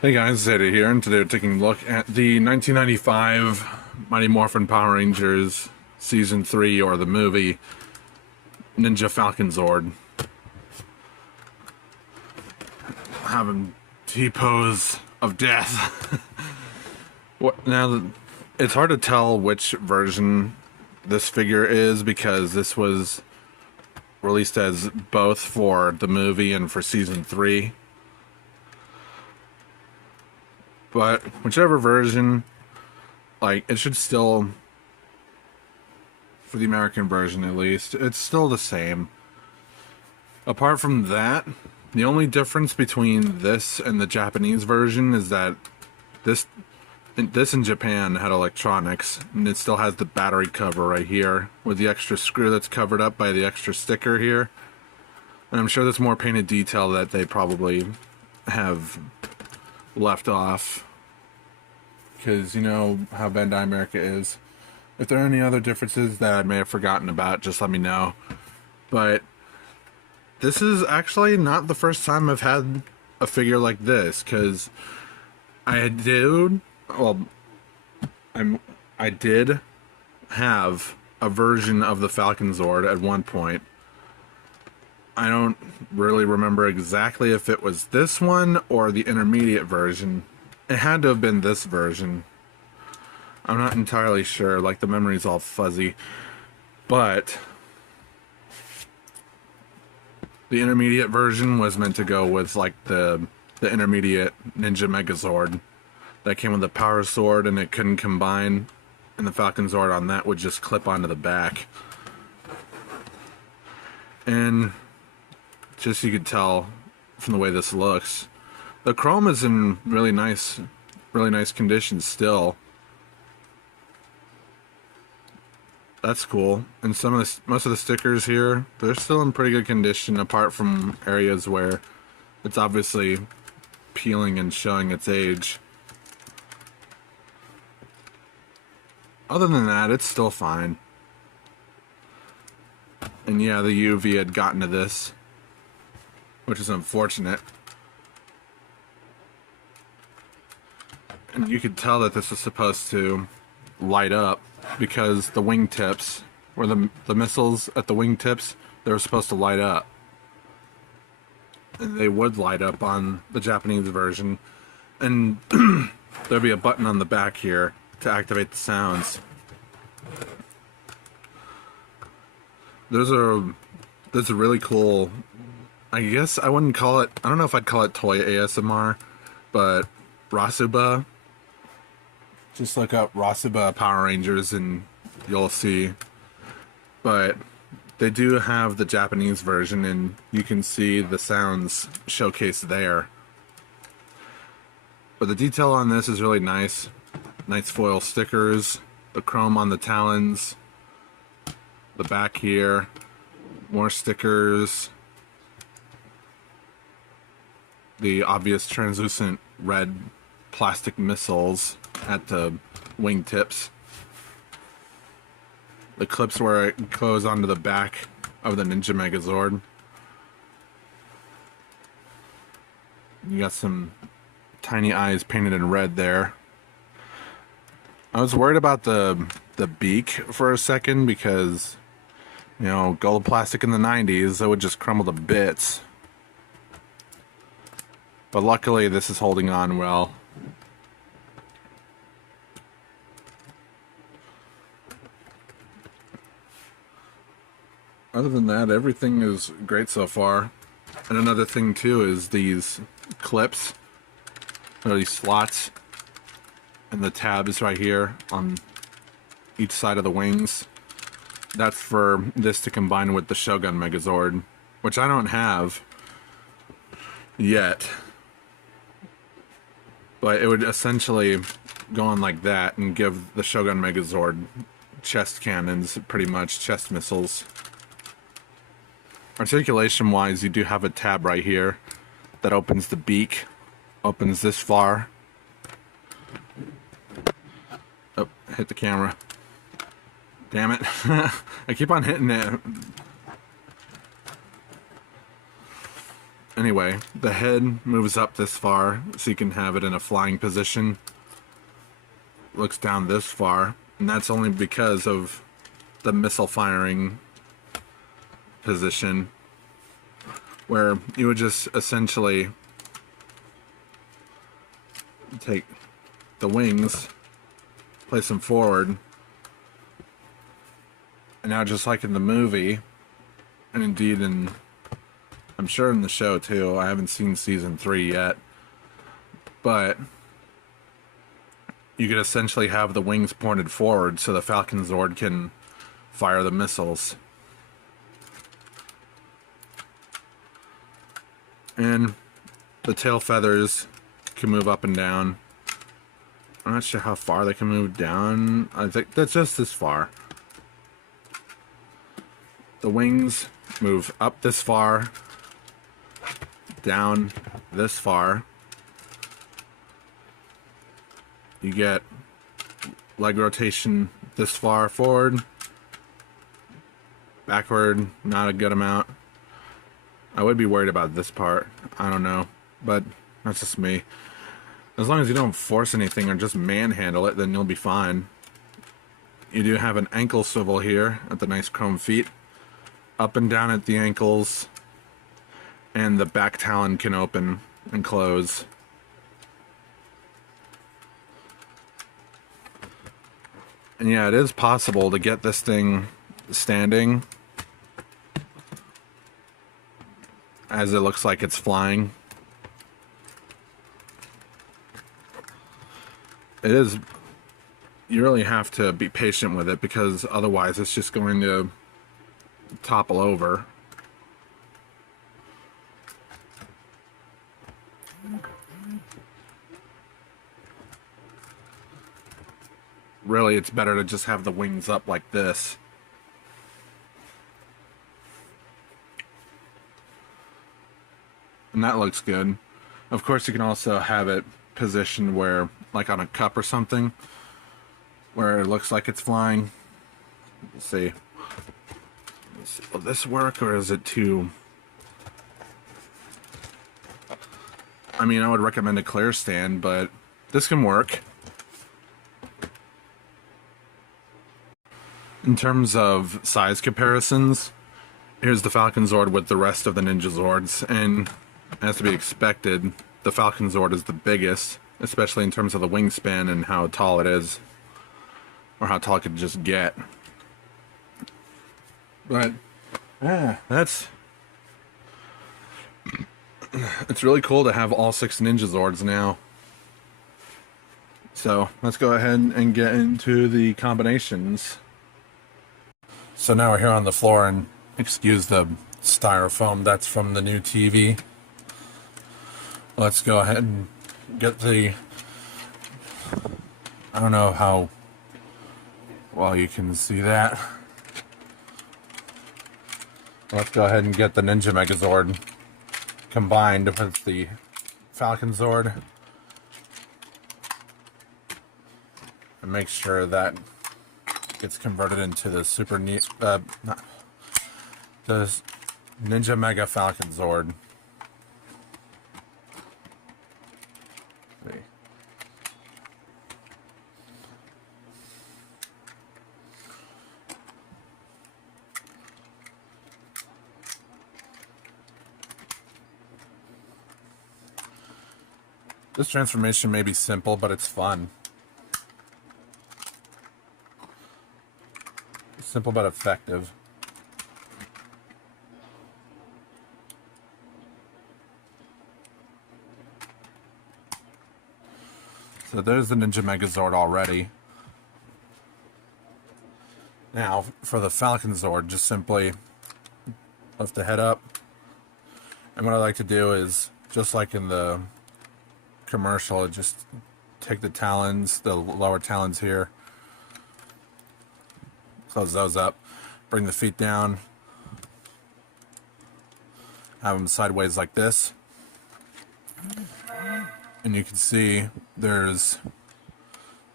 Hey guys, Zeta here, and today we're taking a look at the 1995 Mighty Morphin Power Rangers Season 3, or the movie, Ninja Falconzord. Having T-pose of death. Now, it's hard to tell which version this figure is, because this was released as both for the movie and for Season 3. But whichever version, like, it should still, for the American version at least, it's still the same. Apart from that, the only difference between this and the Japanese version is that this in Japan had electronics, and it still has the battery cover right here with the extra screw that's covered up by the extra sticker here. And I'm sure there's more painted detail that they probably have left off, because you know how Bandai America is. If there are any other differences that I may have forgotten about, just let me know. But this is actually not the first time I've had a figure like this, because I did have a version of the Falconzord at one point. I don't really remember exactly if it was this one or the intermediate version. It had to have been this version. I'm not entirely sure, like the memory's all fuzzy. But the intermediate version was meant to go with like the intermediate Ninja Megazord that came with the power sword, and it couldn't combine, and the Falconzord on that would just clip onto the back. And just you could tell from the way this looks, the chrome is in really nice condition still. That's cool. And most of the stickers here, they're still in pretty good condition, apart from areas where it's obviously peeling and showing its age. Other than that, it's still fine. And yeah, the UV had gotten to this, which is unfortunate. And you could tell that this was supposed to light up, because the wingtips, where the missiles at the wingtips, they were supposed to light up. And they would light up on the Japanese version. And there'd be a button on the back here to activate the sounds. There's a really cool, I guess I wouldn't call it, I don't know if I'd call it toy ASMR, but Rasuba. Just look up Rasuba Power Rangers and you'll see. But they do have the Japanese version, and you can see the sounds showcased there. But the detail on this is really nice. Nice foil stickers, the chrome on the talons, the back here, more stickers, the obvious translucent red plastic missiles at the wingtips, the clips where it goes onto the back of the Ninja Megazord. You got some tiny eyes painted in red there. I was worried about the beak for a second, because, you know, gold plastic in the 90s, it would just crumble to bits. But luckily this is holding on well. Other than that, everything is great so far. And another thing too is these clips, or these slots, and the tabs right here on each side of the wings. That's for this to combine with the Shogun Megazord, which I don't have yet. But it would essentially go on like that and give the Shogun Megazord chest cannons, pretty much chest missiles. Articulation wise, you do have a tab right here that opens the beak, opens this far. Oh, hit the camera. Damn it. I keep on hitting it. Anyway, the head moves up this far so you can have it in a flying position. Looks down this far, and that's only because of the missile firing position, where you would just essentially take the wings, place them forward, and now just like in the movie, and indeed in, I'm sure in the show too, I haven't seen season 3 yet, but you could essentially have the wings pointed forward so the Falconzord can fire the missiles. And the tail feathers can move up and down. I'm not sure how far they can move down. I think that's just this far. The wings move up this far, down this far. You get leg rotation this far forward, backward, not a good amount. I would be worried about this part. I don't know, but that's just me. As long as you don't force anything or just manhandle it, then you'll be fine. You do have an ankle swivel here at the nice chrome feet, up and down at the ankles, and the back talon can open and close. And yeah, it is possible to get this thing standing as it looks like it's flying. It is, you really have to be patient with it because otherwise it's just going to topple over. Really, it's better to just have the wings up like this. And that looks good. Of course, you can also have it positioned where, like on a cup or something, where it looks like it's flying. Let's see. Will this work, or is it too... I mean, I would recommend a clear stand, but this can work. In terms of size comparisons, here's the Falconzord with the rest of the Ninja Zords, and as to be expected, the Falconzord is the biggest, especially in terms of the wingspan and how tall it is, or how tall it could just get. But, yeah, it's really cool to have all 6 Ninja Zords now. So, let's go ahead and get into the combinations. So now we're here on the floor, and excuse the styrofoam, that's from the new TV. Let's go ahead and get the, I don't know how well you can see that. Let's go ahead and get the Ninja Megazord combined with the Falconzord and make sure that gets converted into the the Ninja Megafalconzord. This transformation may be simple, but it's fun. Simple but effective. So there's the Ninja Megazord already. Now, for the Falconzord, just simply lift the head up. And what I like to do is, just like in the commercial, just take the talons, the lower talons here, close those up, bring the feet down, have them sideways like this, and you can see there's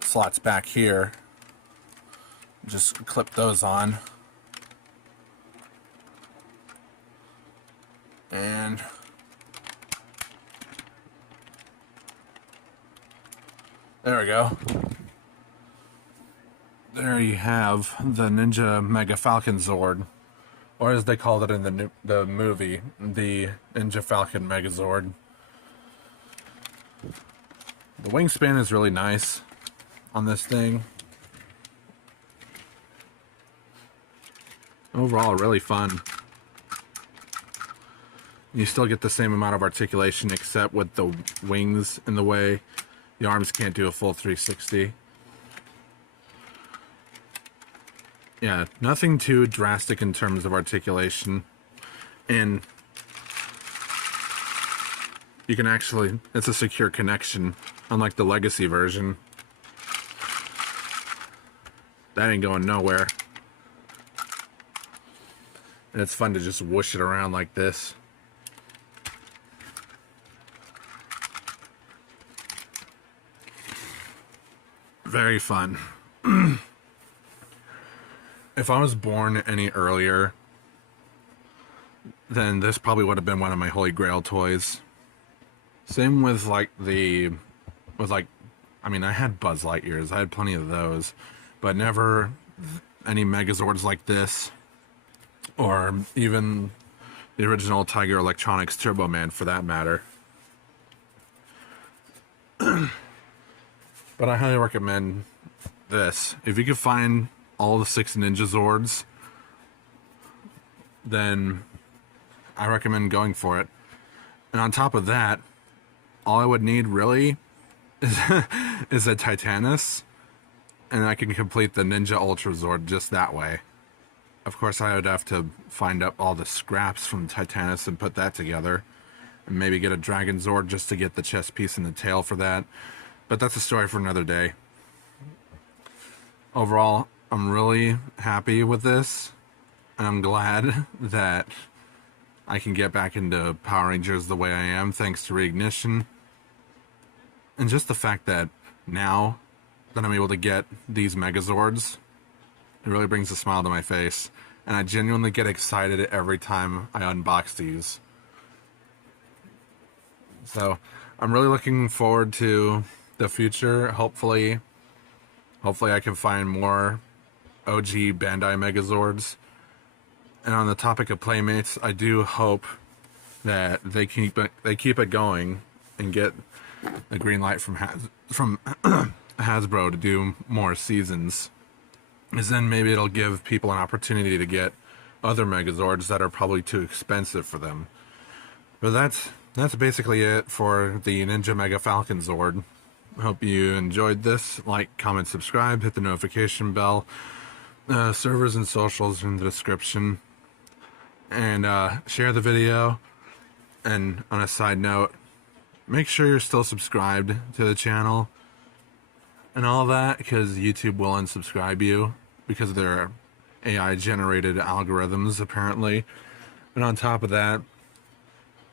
slots back here Just clip those on. And there we go. There you have the Ninja Megafalconzord, or as they called it in the movie, the Ninja Falcon Megazord. The wingspan is really nice on this thing. Overall, really fun. You still get the same amount of articulation, except with the wings in the way. The arms can't do a full 360. Yeah, nothing too drastic in terms of articulation. And you can actually, it's a secure connection, unlike the Legacy version. That ain't going nowhere. And it's fun to just whoosh it around like this. Very fun. If I was born any earlier, then this probably would have been one of my holy grail toys. Same with I mean, I had Buzz Lightyears, I had plenty of those, but never any Megazords like this, or even the original Tiger Electronics Turbo Man for that matter. But I highly recommend this. If you could find all the 6 Ninja Zords, then I recommend going for it. And on top of that, all I would need really is a Titanus, and I can complete the Ninja Ultra Zord just that way. Of course, I would have to find up all the scraps from Titanus and put that together, and maybe get a Dragon Zord just to get the chest piece and the tail for that. But that's a story for another day. Overall, I'm really happy with this, and I'm glad that I can get back into Power Rangers the way I am thanks to Reignition. And just the fact that now that I'm able to get these Megazords, it really brings a smile to my face. And I genuinely get excited every time I unbox these. So I'm really looking forward to the future. Hopefully I can find more OG Bandai Megazords. And on the topic of Playmates, I do hope that they keep it going and get a green light from Hasbro to do more seasons. Because then maybe it'll give people an opportunity to get other Megazords that are probably too expensive for them. But that's basically it for the Ninja Megafalconzord. Hope you enjoyed this. Like, comment, subscribe, hit the notification bell. Servers and socials in the description. And share the video. And on a side note, make sure you're still subscribed to the channel and all that, because YouTube will unsubscribe you because of their AI generated algorithms apparently. And on top of that,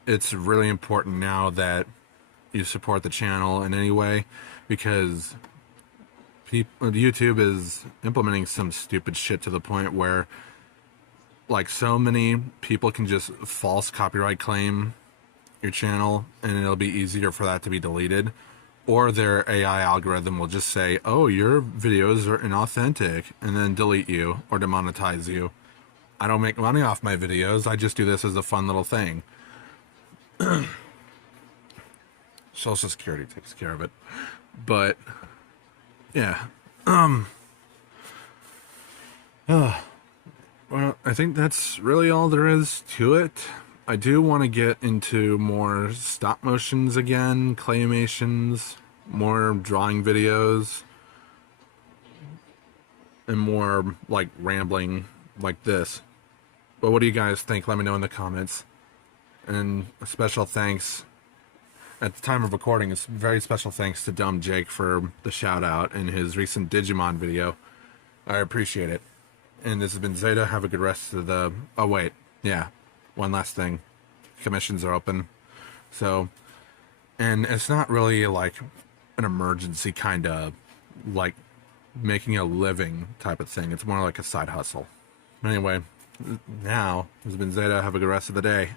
it's really important now that you support the channel in any way, because YouTube is implementing some stupid shit to the point where like so many people can just false copyright claim your channel and it'll be easier for that to be deleted, or their AI algorithm will just say, oh, your videos are inauthentic, and then delete you or demonetize you. I don't make money off my videos, I just do this as a fun little thing. Social Security takes care of it. But yeah, well, I think that's really all there is to it. I do want to get into more stop motions again, claymations, more drawing videos, and more like rambling like this. But what do you guys think? Let me know in the comments. And a special thanks, at the time of recording, it's very special thanks to Dumb Jake for the shout out in his recent Digimon video. I appreciate it. And this has been Zeta. Have a good rest of the... Oh, wait. Yeah. One last thing. Commissions are open. So, and it's not really like an emergency kind of like making a living type of thing. It's more like a side hustle. Anyway, now, this has been Zeta. Have a good rest of the day.